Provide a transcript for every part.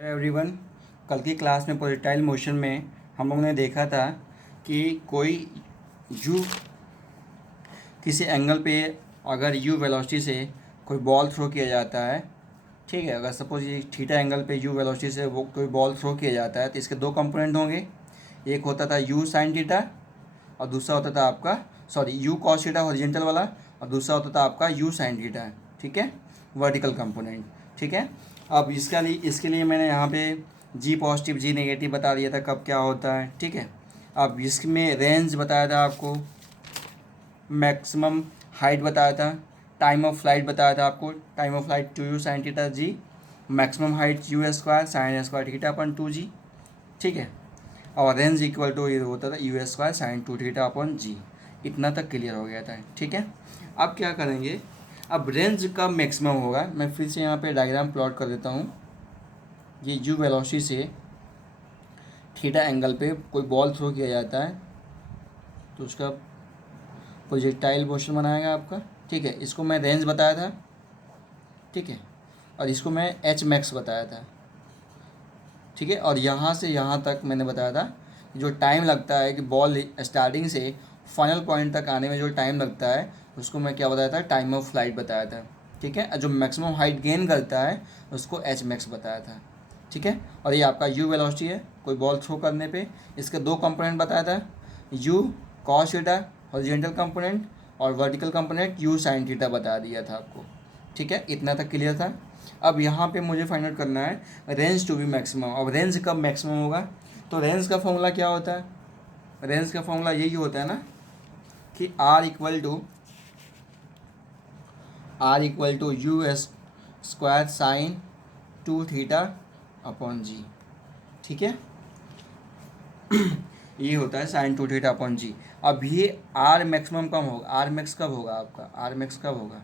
Everyone, कल की class में प्रोजेक्टाइल मोशन में हम लोगों ने देखा था कि कोई यू किसी एंगल पे अगर यू वेलोसिटी से कोई बॉल थ्रो किया जाता है। ठीक है, अगर सपोज ये थीटा एंगल पे यू वेलोसिटी से वो कोई बॉल थ्रो किया जाता है तो इसके दो कंपोनेंट होंगे। एक होता था यू साइन थीटा और दूसरा होता था आपका यू कॉस थीटा हॉरिजॉन्टल वाला, और दूसरा होता था आपका यू साइन थीटा। ठीक है, वर्टिकल कंपोनेंट। ठीक है, अब इसके लिए मैंने यहाँ पे जी पॉजिटिव जी नेगेटिव बता दिया था कब क्या होता है। ठीक है, अब इसमें रेंज बताया था आपको, मैक्सिमम हाइट बताया था, टाइम ऑफ फ्लाइट बताया था आपको, time of flight 2u sine theta g, maximum height u square sine square theta upon 2g। ठीक है, और रेंज इक्वल टू ये होता था यू स्क्वायर साइन 2 थीटा अपन जी। इतना तक क्लियर हो गया था। ठीक है, अब क्या करेंगे, अब रेंज कब मैक्सिमम होगा, मैं फिर से यहाँ पे डायग्राम प्लॉट कर देता हूँ। ये यू वेलोसिटी से थीटा एंगल पे कोई बॉल थ्रो किया जाता है तो उसका प्रोजेक्टाइल मोशन बनाएगा आपका। ठीक है, इसको मैं रेंज बताया था। ठीक है, और इसको मैं एच मैक्स बताया था। ठीक है, और यहाँ से यहाँ तक मैंने बताया था जो टाइम लगता है कि बॉल स्टार्टिंग से फाइनल पॉइंट तक आने में जो टाइम लगता है उसको मैं क्या बताया था, टाइम ऑफ फ्लाइट बताया था। ठीक है, जो मैक्सिमम हाइट गेन करता है उसको एच मैक्स बताया था। ठीक है, और ये आपका यू वेलोसिटी है कोई बॉल थ्रो करने पे। इसके दो कंपोनेंट बताया था, u cos theta horizontal component और vertical component u sine theta बता दिया था आपको। ठीक है, इतना तक क्लियर था। अब यहाँ पे मुझे फाइंड आउट करना है रेंज टू बी मैक्सिमम। अब रेंज कब मैक्सिमम होगा, तो रेंज का फॉर्मूला क्या होता है, रेंज का फॉर्मूला यही होता है ना कि R equal to u square sine 2 theta upon g. ठीक है, ये होता है साइन 2 थीटा अपॉन जी। अब ये आर मैक्सिमम कब होगा, आर मैक्स कब होगा आपका, आर मैक्स कब होगा,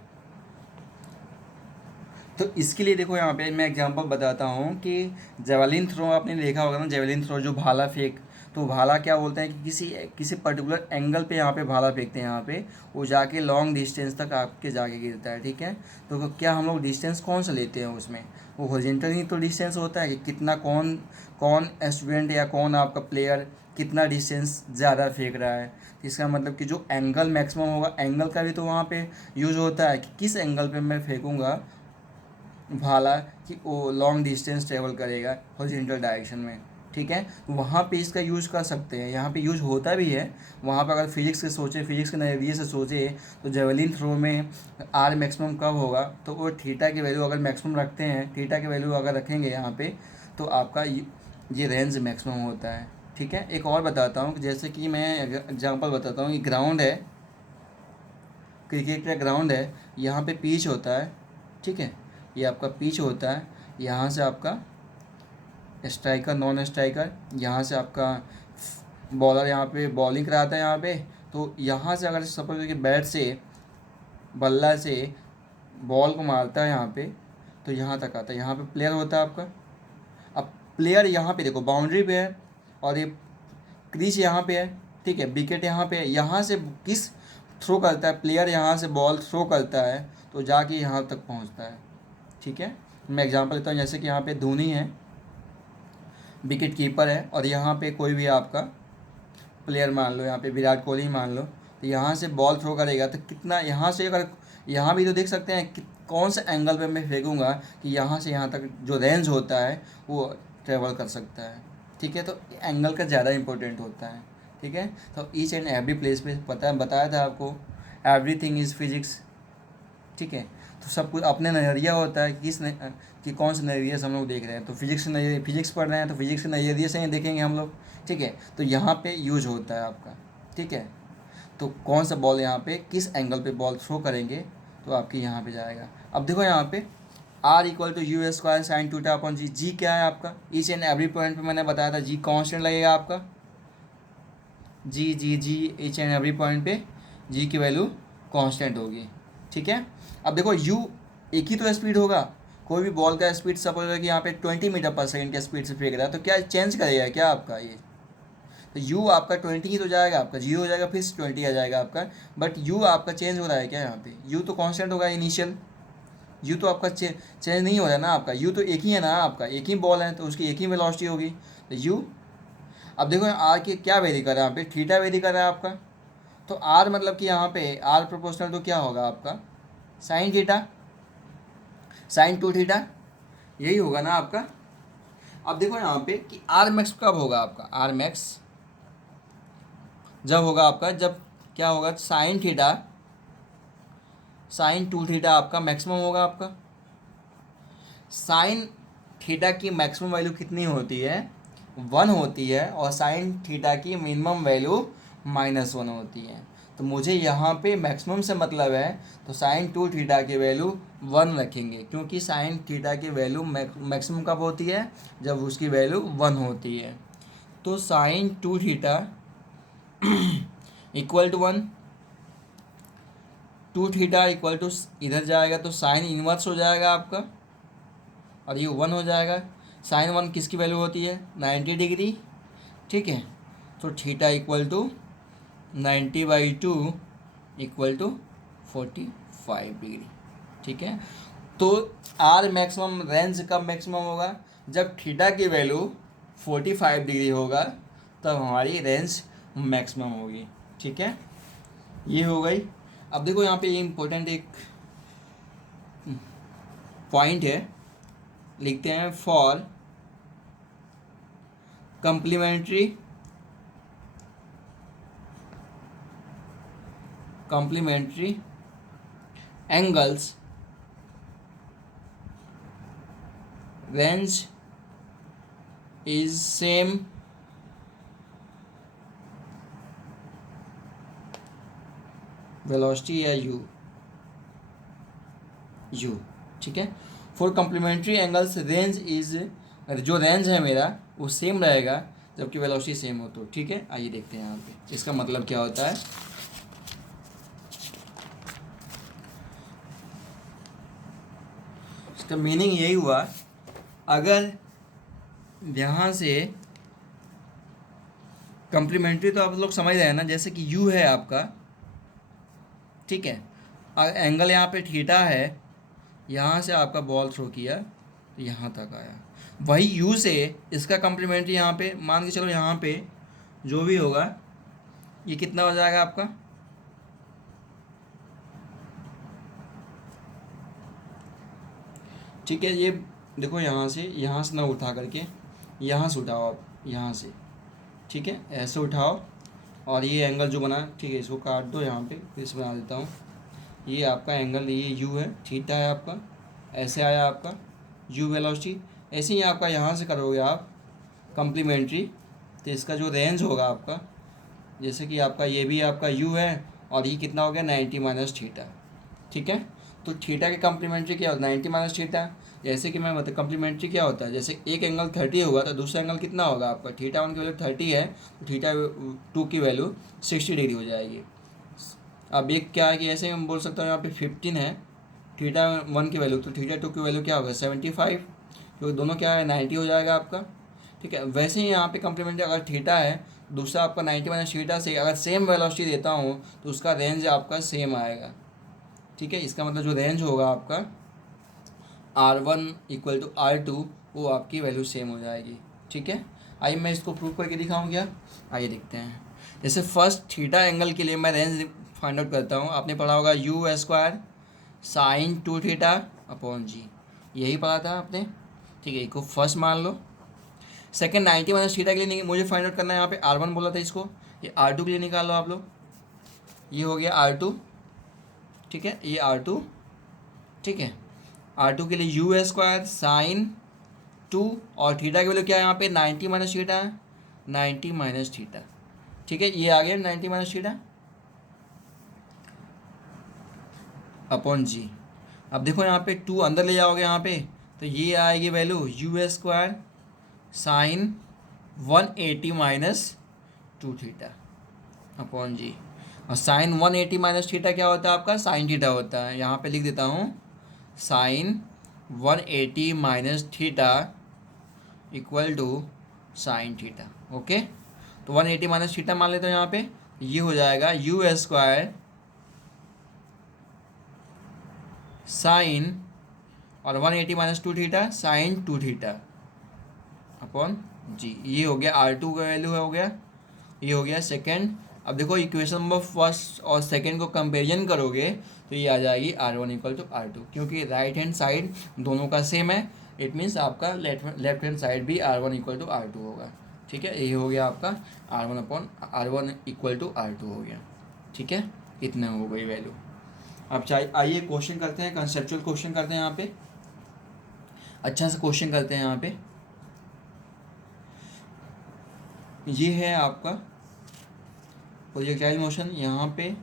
तो इसके लिए देखो यहाँ पे मैं एग्जांपल बताता हूँ कि जेवलिन थ्रो आपने देखा होगा ना, जेवलिन थ्रो जो भाला फेंक, तो भाला क्या बोलते हैं कि किसी किसी पर्टिकुलर एंगल पे यहाँ पे भाला फेंकते हैं, यहाँ पे वो जाके लॉन्ग डिस्टेंस तक आपके जाके गिरता है। ठीक है, तो क्या हम लोग डिस्टेंस कौन सा लेते हैं उसमें, वो हॉरिजॉन्टल ही तो डिस्टेंस होता है कि कितना कौन कौन स्टूडेंट या कौन आपका प्लेयर कितना डिस्टेंस ज़्यादा फेंक रहा है। तो इसका मतलब कि जो एंगल मैक्सिमम होगा, एंगल का भी तो वहाँ पे यूज़ होता है कि किस एंगल पे मैं फेंकूँगा भाला कि वो लॉन्ग डिस्टेंस ट्रेवल करेगा हॉरिजॉन्टल डायरेक्शन में। ठीक है, वहाँ पे इसका यूज़ कर सकते हैं, यहाँ पे यूज़ होता भी है। वहाँ पर अगर फिजिक्स से सोचे, फिजिक्स के नज़रिए से सोचे तो जेवलिन थ्रो में आर मैक्सिमम कब होगा, तो वो थीटा की वैल्यू अगर मैक्सिमम रखते हैं, थीटा की वैल्यू अगर रखेंगे यहाँ पे तो आपका ये रेंज मैक्सिमम होता है। ठीक है, एक और बताता हूँ कि जैसे कि मैं एग्जांपल बताता हूँ कि ग्राउंड है, क्रिकेट का ग्राउंड है, यहाँ पे पिच होता है। ठीक है, ये आपका पिच होता है, यहाँ से आपका स्ट्राइकर नॉन स्ट्राइकर, यहाँ से आपका बॉलर यहाँ पे बॉलिंग कराता है यहाँ पे। तो यहाँ से अगर सपोज कि बैट से बल्ला से बॉल को मारता है यहाँ पे तो यहाँ तक आता है, यहाँ पे प्लेयर होता है आपका। अब प्लेयर यहाँ पे देखो बाउंड्री पे है और ये क्रीज यहाँ पे है। ठीक है, विकेट यहाँ पे है, यहाँ से किस थ्रो करता है प्लेयर, यहाँ से बॉल थ्रो करता है तो जाके यहाँ तक पहुँचता है। ठीक है, मैं एग्जांपल देता हूँ, जैसे कि यहाँ पे धोनी है, विकेट कीपर है, और यहाँ पे कोई भी आपका प्लेयर मान लो, यहाँ पे विराट कोहली मान लो, तो यहाँ से बॉल थ्रो करेगा तो कितना यहाँ से, अगर यहाँ भी तो देख सकते हैं कि कौन से एंगल पे मैं फेंकूँगा कि यहाँ से यहाँ तक जो रेंज होता है वो ट्रेवल कर सकता है। ठीक है, तो एंगल का ज़्यादा इंपॉर्टेंट होता है। ठीक है, तो ईच एंड एवरी प्लेस पे बताया था आपको, एवरीथिंग इज़ फिजिक्स। ठीक है, तो सब कुछ अपने नज़रिया होता है कि कौन से नज़रिए से हम लोग देख रहे हैं। तो फिजिक्स पढ़ रहे हैं तो फिजिक्स के नज़रिए से ही देखेंगे हम लोग। ठीक है, तो यहाँ पे यूज होता है आपका। ठीक है, तो कौन सा बॉल यहाँ पे किस एंगल पे बॉल थ्रो करेंगे तो आपके यहाँ पे जाएगा। अब देखो यहाँ पे R=u² साइन थीटा अपॉन जी। जी क्या है आपका, ईच एंड एवरी पॉइंट पे मैंने बताया था जी कांस्टेंट लगेगा आपका, जी ईच एंड एवरी पॉइंट पे जी की वैल्यू कांस्टेंट होगी। ठीक है, अब देखो यू एक ही तो स्पीड होगा, कोई भी बॉल का स्पीड सपोज कि यहाँ पे 20 मीटर पर सेकेंड के स्पीड से फेंक रहा है तो क्या चेंज करेगा क्या आपका ये, तो यू आपका 20 ही तो जाएगा, आपका 0 हो जाएगा फिर 20 आ जाएगा आपका, बट यू आपका चेंज हो रहा है क्या, यहाँ पे यू तो कांस्टेंट होगा इनिशियल। यू तो आपका चेंज नहीं हो रहा है ना आपका, यू तो एक ही है ना आपका, एक ही बॉल है तो उसकी एक ही वेलोसिटी होगी, तो यू। अब देखो आर के क्या वेरी कर रहा है यहाँ पे, थीटा वेरी कर रहा है आपका, तो आर मतलब कि यहाँ पे आर प्रोपोर्शनल तो क्या होगा आपका sine theta, sine two theta, यही होगा ना आपका। अब देखो यहाँ पे कि आर मैक्स कब होगा आपका, आर मैक्स जब होगा आपका, जब क्या होगा sine theta, sine two theta आपका मैक्सिमम होगा आपका। साइन थीटा की मैक्सिमम वैल्यू कितनी होती है, 1 होती है, और साइन थीटा की मिनिमम वैल्यू -1 होती है। तो मुझे यहाँ पे मैक्सिमम से मतलब है, तो साइन टू थीटा की वैल्यू 1 रखेंगे, क्योंकि साइन थीटा की वैल्यू मैक्सिमम कब होती है, जब उसकी वैल्यू 1 होती है। तो sine two theta equal to 1, two theta equal to, इधर जाएगा तो साइन इनवर्स हो जाएगा आपका, और ये 1 हो जाएगा। साइन 1 किसकी वैल्यू होती है, 90 डिग्री, ठीक है। तो theta equal to 90/2 equal to 45 degree, ठीक है। तो आर मैक्सिमम रेंज कब मैक्सिमम होगा, जब थीटा की वैल्यू 45 डिग्री होगा, तब हमारी रेंज मैक्सिमम होगी, ठीक है। ये हो गई। अब देखो यहाँ पे ये इम्पोर्टेंट एक पॉइंट है, लिखते हैं for complementary angles range is same velocity या यू, ठीक है। For complementary angles range is, जो रेंज है मेरा वो सेम रहेगा जबकि वेलोसिटी सेम हो, तो ठीक है। आइए देखते हैं यहाँ पे इसका मतलब क्या होता है। इसका मीनिंग यही हुआ, अगर यहाँ से कम्प्लीमेंट्री तो आप लोग समझ रहे हैं ना, जैसे कि यू है आपका, ठीक है, एंगल यहाँ पे थीटा है, यहाँ से आपका बॉल थ्रो किया तो यहाँ तक आया, वही यू से इसका कम्प्लीमेंट्री यहाँ पे मान के चलो, यहाँ पे जो भी होगा ये कितना हो जाएगा आपका, ठीक है। ये देखो यहाँ से ना उठा करके यहाँ से उठाओ आप, यहाँ से, ठीक है, ऐसे उठाओ, और ये एंगल जो बना, ठीक है, इसको काट दो, यहाँ पे फिर से बना देता हूँ। ये आपका एंगल, ये यू है, थीटा है आपका, ऐसे आया आपका यू वेलोसिटी। ऐसे ही आपका यहाँ से करोगे आप कम्प्लीमेंट्री, तो इसका जो रेंज होगा आपका, जैसे कि आपका ये भी आपका यू है, और ये कितना हो गया 90 - थीटा, ठीक है। तो थीटा के कम्प्लीमेंट्री क्या होता है, 90 - थीटा। जैसे कि मैं बता, कम्प्लीमेंट्री क्या होता है, जैसे एक एंगल 30 होगा तो दूसरा एंगल कितना होगा आपका, थीटा 1 की वैल्यू 30 है तो थीटा 2 की वैल्यू 60 डिग्री हो जाएगी। अब एक क्या है कि ऐसे हम बोल सकते हैं, यहाँ पे 15 है थीटा 1 की वैल्यू, तो थीटा 2 की वैल्यू क्या होगा 75, क्योंकि दोनों क्या है 90 हो जाएगा आपका, ठीक है। वैसे ही यहाँ पे कम्प्लीमेंट्री अगर थीटा है, दूसरा आपका 90 - थीटा से अगर सेम वेलोसिटी देता हूँ तो उसका रेंज आपका सेम आएगा, ठीक है। इसका मतलब जो रेंज होगा आपका R1 इक्वल टू R2, वो आपकी वैल्यू सेम हो जाएगी, ठीक है। आइए मैं इसको प्रूव करके दिखाऊँ क्या, आइए देखते हैं। जैसे फर्स्ट थीटा एंगल के लिए मैं रेंज फाइंड आउट करता हूँ, आपने पढ़ा होगा U² sign 2 theta upon g, यही पढ़ा था आपने, ठीक है। इसको फर्स्ट मान लो। सेकंड 90 - थीटा के लिए मुझे फाइंड आउट करना है, यहाँ पे R1 बोला था इसको, ये R2 के लिए निकाल लो आप लोग, ये हो गया R2, ठीक है, ये R2, ठीक है। R2 के लिए U² साइन 2, और थीटा की वैल्यू क्या है यहाँ पे 90 - थीटा, 90 - थीटा, ठीक है। ये आ गया 90 - थीटा अपॉन जी। अब देखो यहाँ पे 2 अंदर ले जाओगे यहाँ पे, तो ये आएगी value U² sine 180 - 2 theta upon g. और साइन 180 - थीटा क्या होता है आपका, साइन थीटा होता है। यहाँ पे लिख देता हूँ sine 180 - theta equal to sine theta, okay. तो 180 - थीटा मान लेते हो यहाँ पे, ये हो जाएगा U² साइन और 180 minus two theta sine two theta upon g. ये हो गया R2 का वैल्यू हो गया, ये हो गया सेकेंड। अब देखो इक्वेशन नंबर फर्स्ट और सेकेंड को कंपेरिजन करोगे तो ये आ जाएगी R1 इक्वल टू R2, क्योंकि राइट हैंड साइड दोनों का सेम है। इट मीन्स आपका लेफ्ट हैंड साइड भी R1 इक्वल टू R2 होगा। ठीक है, ये हो गया आपका R1 इक्वल टू R2 हो गया। ठीक है, इतना हो गई वैल्यू। अब चाहिए आइए क्वेश्चन करते हैं, कंसेप्चुअल क्वेश्चन करते हैं यहाँ पे। अच्छा सा क्वेश्चन करते हैं यहाँ पे। ये है आपका प्रोजेक्टाइल मोशन। यहाँ पे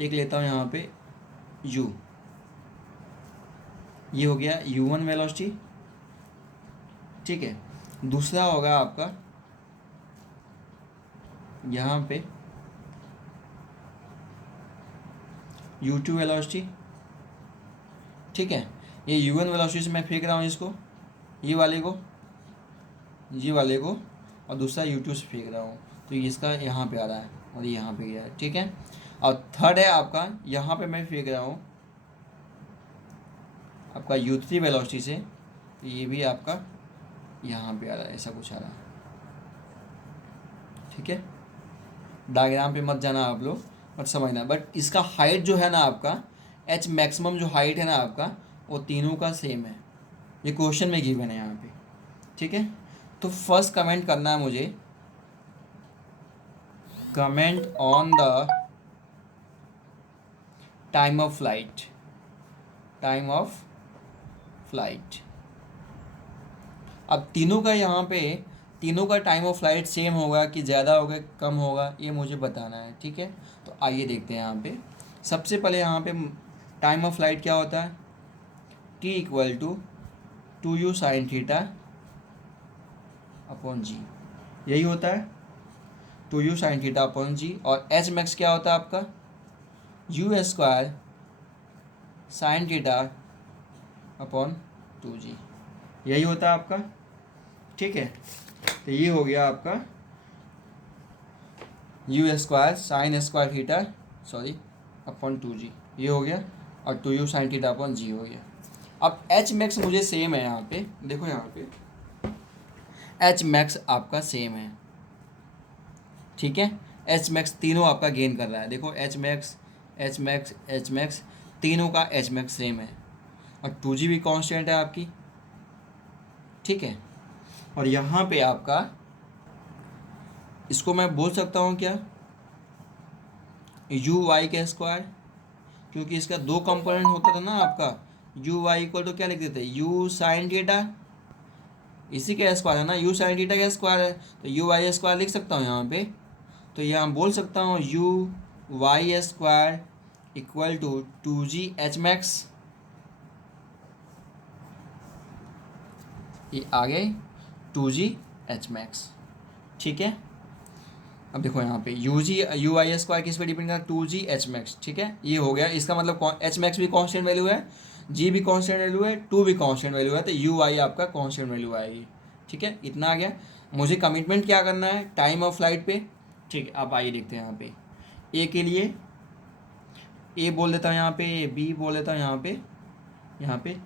एक लेता हूँ, यहाँ पे u, ये हो गया u1 वेलोसिटी। ठीक है, दूसरा होगा आपका यहाँ पे u2 वेलोसिटी। ठीक है, ये u1 वेलोसिटी से मैं फेंक रहा हूँ इसको, ये वाले को, और दूसरा u2 से फेंक रहा हूँ, तो इसका यहाँ पे आ रहा है और ये यहाँ पे गया है। ठीक है, और थर्ड है आपका, यहाँ पे मैं फेंक रहा हूँ आपका u3 वेलोसिटी से, तो ये भी आपका यहाँ पे आ रहा है, ऐसा कुछ आ रहा है। ठीक है, डायग्राम पे मत जाना आप लोग, मत समझना, बट इसका हाइट जो है ना आपका, एच मैक्सिमम जो हाइट है ना आपका, वो तीनों का सेम है। ये क्वेश्चन में गिवन है यहाँ पे। ठीक है, तो फर्स्ट कमेंट करना है मुझे, comment on the time of flight. अब तीनों का यहाँ पे तीनों का टाइम ऑफ फ्लाइट सेम होगा कि ज़्यादा होगा कम होगा, ये मुझे बताना है। ठीक है, तो आइए देखते हैं यहाँ पे। सबसे पहले यहाँ पे टाइम ऑफ फ्लाइट क्या होता है, t equal to 2u sine theta upon g, यही होता है 2u sine theta upon g. और एच मैक्स क्या होता है आपका, u square sine theta upon 2g, यही होता है आपका। ठीक है, तो ये हो गया आपका u square sine square theta upon 2g, ये हो गया, और 2u साइन थीटा अपॉन जी हो गया। अब एच मैक्स मुझे सेम है, यहाँ पे देखो, यहाँ पे एच मैक्स आपका सेम है। ठीक है, एच मैक्स तीनों आपका गेन कर रहा है। देखो एच मैक्स तीनों का एच मैक्स सेम है, और 2g भी कांस्टेंट है आपकी। ठीक है, और यहाँ पे आपका इसको मैं बोल सकता हूँ क्या, यू वाई का स्क्वायर, क्योंकि इसका दो कंपोनेंट होता था ना आपका, यू वाई इक्वल टू क्या लिख देते, यू साइन थीटा, इसी का स्क्वायर है ना, यू साइन थीटा का स्क्वायर है, तो यू वाई स्क्वायर लिख सकता हूँ यहाँ पे। तो यहाँ बोल सकता हूँ u y square equal to 2g H max, ये आ गए 2g एच मैक्स। ठीक है, अब देखो यहाँ पे यू आई स्क्वायर किस पे डिपेंड करता है, 2g एच मैक्स। ठीक है, ये हो गया, इसका मतलब एच मैक्स भी कांस्टेंट वैल्यू है, जी भी कांस्टेंट वैल्यू है, 2 भी कांस्टेंट वैल्यू है, तो यू आई आपका कांस्टेंट वैल्यू आएगी। ठीक है, इतना आ गया। मुझे कमिटमेंट क्या करना है, टाइम ऑफ फ्लाइट पे। ठीक है, अब आइए देखते हैं यहाँ पे ए के लिए, ए बोल देता हूँ यहाँ पे, बी बोल देता हूँ यहाँ पे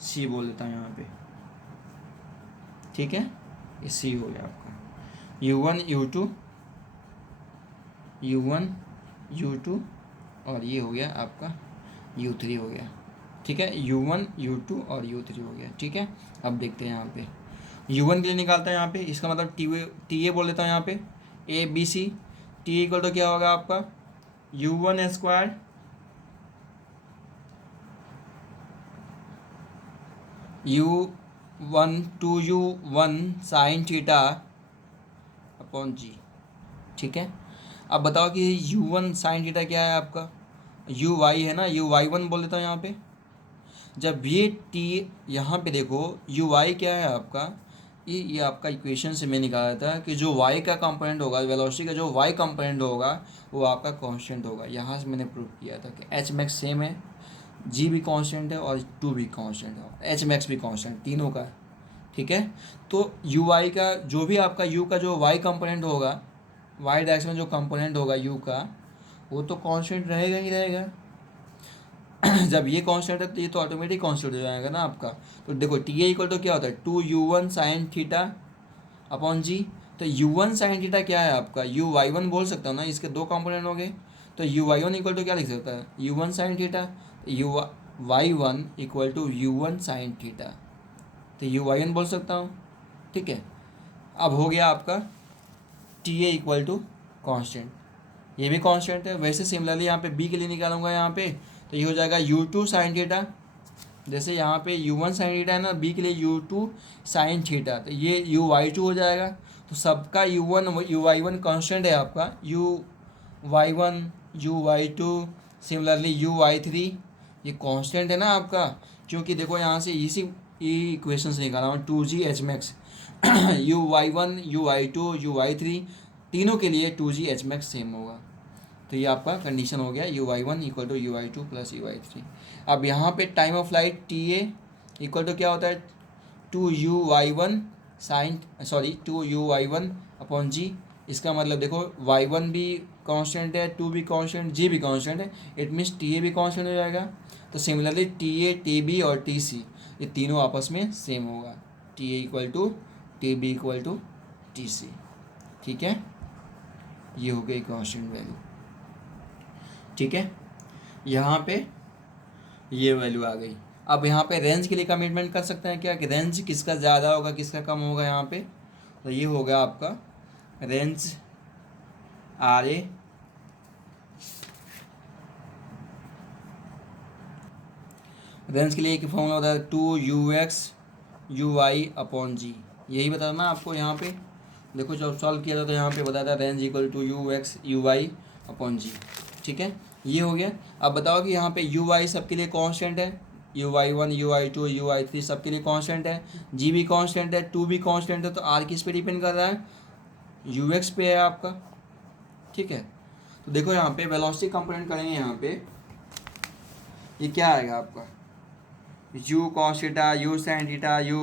सी बोल देता हूँ यहाँ पे। ठीक है, ये सी हो गया आपका, U1 U2 और ये हो गया आपका U3 हो गया। ठीक है, U1 U2 और U3 हो गया। ठीक है, अब देखते हैं यहाँ पे U1 के लिए निकालता है यहाँ पे, इसका मतलब टी ए बोल देता हूँ यहाँ पे, A B C, T equal तो क्या होगा आपका U1 square U1 2U1 sine theta upon g. ठीक है, अब बताओ कि U1 साइन थीटा क्या है आपका, यू वाई है ना, U y1 बोल देता हूँ यहाँ पे। जब ये टी यहाँ पे देखो यू वाई क्या है आपका, ये आपका इक्वेशन से मैं निकाला था कि जो y का कंपोनेंट होगा, वेलोसिटी का जो y कंपोनेंट होगा वो आपका कांस्टेंट होगा। यहाँ से मैंने प्रूव किया था कि एच मैक्स सेम है, जी भी कांस्टेंट है और 2 भी कांस्टेंट है, एच मैक्स भी कांस्टेंट, तीनों का। ठीक है, तो यू वाई का जो भी आपका यू का जो y कंपोनेंट होगा, y डायरेक्शन में जो कंपोनेंट होगा u का, वो तो कांस्टेंट रहेगा ही रहेगा। जब ये कांस्टेंट है तो ये तो ऑटोमेटिक कांस्टेंट हो जाएगा ना आपका। तो देखो टी ए इक्वल टू क्या होता है, 2u1 साइन थीटा अपॉन जी। तो u1 साइन थीटा क्या है आपका, यू वाई वन बोल सकता हूँ ना, इसके दो कंपोनेंट हो गए। तो u y one equal to क्या लिख सकता है, u1 sine theta, u y one equal to u1 sine theta, तो यू वाई वन बोल सकता हूँ। ठीक है, अब हो गया आपका T A equal to constant, ये भी कांस्टेंट है। वैसे सिमिलरली यहाँ पे बी के लिए निकालूंगा यहाँ पे, तो ये हो जाएगा u2 साइन थीटा। जैसे यहाँ पे u1 साइन थीटा है ना, बी के लिए u2 साइन थीटा, तो ये u y2 हो जाएगा। तो सबका u1 u y1 कांस्टेंट है आपका, u y1 u y2 similarly u y3 ये कांस्टेंट है ना आपका। क्योंकि देखो यहाँ से इसी इक्वेशंस निकाला हूँ 2g/h u y1 u y2 u y3 तीनों के लिए 2g/h सेम होगा। तो ये आपका कंडीशन हो गया u y1 इक्वल टू u y2 plus u y3। अब यहाँ पे time of flight T A equal to क्या होता है, 2u y1 sign 2u y1 upon जी। इसका मतलब देखो y1 भी कांस्टेंट है, 2 भी कांस्टेंट, जी भी कांस्टेंट है, इट मीन्स टी ए भी कांस्टेंट हो जाएगा। तो similarly T A T B और टी सी ये तीनों आपस में सेम होगा, T A equal to T B equal to T C. ठीक है, ये हो गई कांस्टेंट वैल्यू। ठीक है, यहाँ पे ये वैल्यू आ गई। अब यहाँ पे रेंज के लिए कमिटमेंट कर सकते हैं क्या, कि रेंज किसका ज़्यादा होगा किसका कम होगा यहाँ पे। तो ये होगा आपका रेंज आर ए रेंज के लिए एक फॉर्मूला होता है 2ux ui अपॉन जी। यही बताना आपको यहाँ पे। देखो जब सॉल्व किया था तो यहाँ पे बताया था range equal to ux ui upon g. ठीक है, ये हो गया। अब बताओ कि यहाँ पे ui सबके लिए कांस्टेंट है, ui1 ui2 ui3 सबके लिए कांस्टेंट है, g भी कांस्टेंट है, 2 भी कांस्टेंट है। तो r किस पे डिपेंड कर रहा है, ux पे है आपका। ठीक है, तो देखो यहाँ पे वेलोसिटी कंपोनेंट करेंगे, यहाँ पे ये क्या आएगा आपका u cos theta u sine theta u,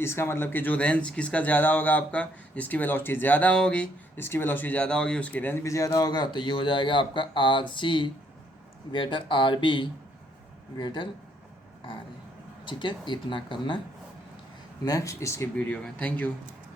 इसका मतलब कि जो रेंज किसका ज़्यादा होगा आपका, जिसकी वेलोसिटी ज़्यादा होगी, इसकी वेलोसिटी ज़्यादा होगी उसकी रेंज भी ज़्यादा होगा। तो ये हो जाएगा आपका R C greater R B greater R A. ठीक है, इतना करना नेक्स्ट इसके वीडियो में। Thank you.